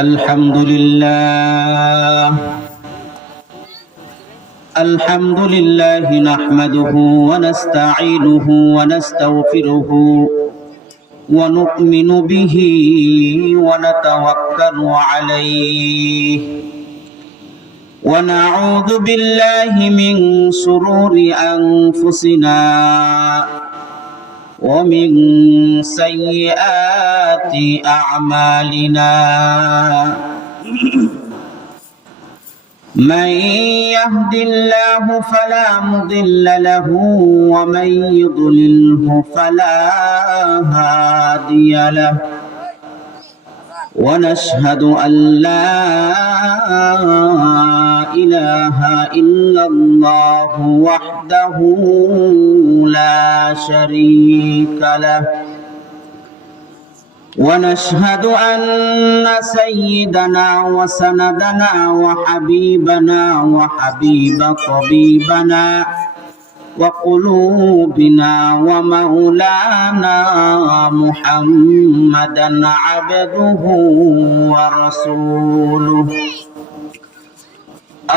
الحمد لله نحمده ونستعينه ونستغفره ونؤمن به ونتوكل عليه ونعوذ بالله من شرور أنفسنا ومن سيئات أعمالنا من يهد الله فلا مضل له ومن يضلله فلا هادي له ونشهد أن لا إله إلا الله وحده لا شريك له ونشهد أن سيدنا وسندنا وحبيبنا وحبيب طبيبنا وقلوبنا ومولانا محمدا عبده ورسوله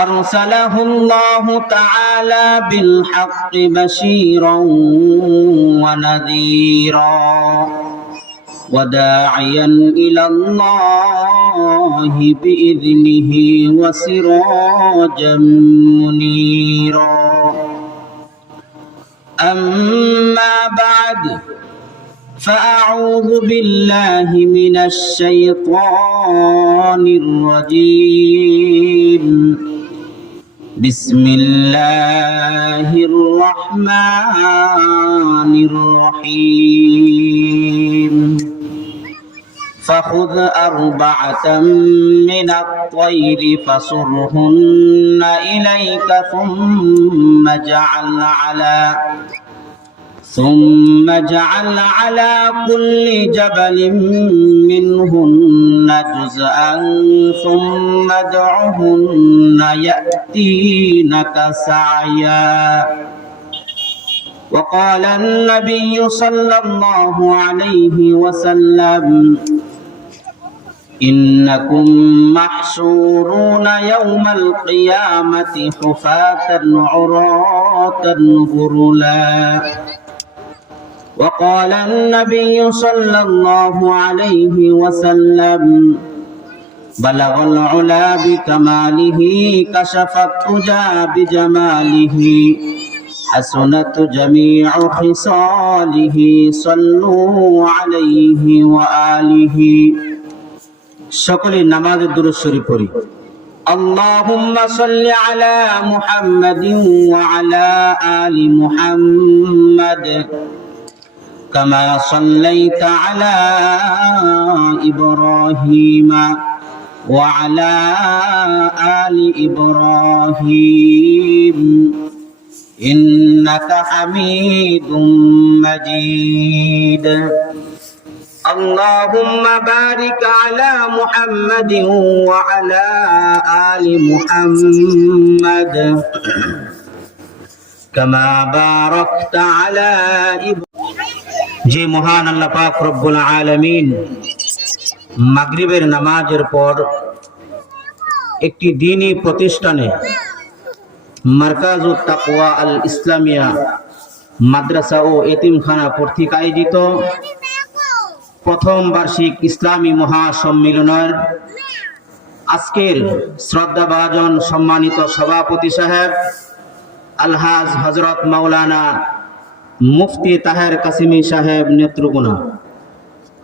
أرسله الله تعالى بالحق بشيرا ونذيرا وداعيا إلى الله بإذنه وسراجا منيرا أما بعد فأعوذ بالله من الشيطان الرجيم بسم الله الرحمن الرحيم فخذ أربعة من الطير فصرهن إليك ثم اجعل على كل جبل منهن جزءا ثم ادعهن يأتينك سعيا وقال النبي صلى الله عليه وسلم إنكم محشورون يوم القيامة حفاة عراة غرلا وقال النبي صلى الله عليه وسلم بلغ العلا بكماله كشف الدجى بجماله حسنت جميع خصاله صلوا عليه وآله সকলে নামাজের দুরূদ শরীফ পড়ি اللهم صل على محمد وعلى آل محمد كما صليت على إبراهيم وعلى آل إبراهيم إنك حميد مجيد اللهم بارك على محمد وعلى آل محمد كما باركت على যে মহান আল্লাহ পাক রব্বুল আলামিন মাগরিবের নামাজের পর একটি দ্বীনি প্রতিষ্ঠানে মারকাজুত তাকওয়া আল ইসলামিয়া মাদ্রাসা ও এতিমখানা কর্তৃক আয়োজিত প্রথম বার্ষিক ইসলামী মহাসম্মেলনের আজকের শ্রদ্ধাভাজন সম্মানিত সভাপতি সাহেব আলহাজ হযরত মাওলানা মুফতি তাহের কাসিমি সাহেব নেতৃগুণা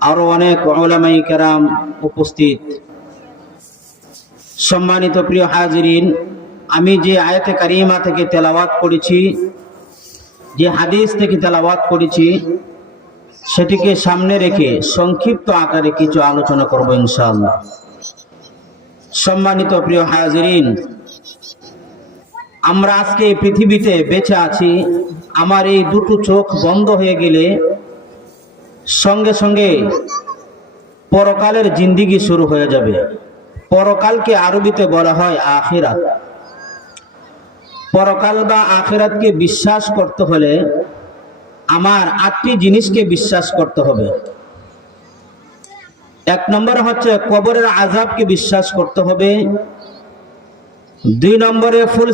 আরো অনেক উলামায়ে কেরাম উপস্থিত, সম্মানিত প্রিয় হাজিরিন, আমি যে আয়াতে কারিমা থেকে তেলাওয়াত করেছি, যে হাদিস থেকে তেলাওয়াত করেছি, সেটিকে সামনে রেখে সংক্ষিপ্ত আকারে কিছু আলোচনা করব ইনশাআল্লাহ। সম্মানিত প্রিয় হাজিরিন, আমরা আজকে পৃথিবীতে বেঁচে আছি। আমার এই দুটো চোখ বন্ধ হয়ে গেলে সঙ্গে সঙ্গে পরকালের জিন্দেগি শুরু হয়ে যাবে। পরকালকে আরবিতে বলা হয় আখিরাত। পরকাল বা আখিরাতকে বিশ্বাস করতে হলে আমার 8টি জিনিসকে বিশ্বাস করতে হবে। এক নম্বরে হচ্ছে কবরের আযাবকে বিশ্বাস করতে হবে। দুই নম্বরে ফুল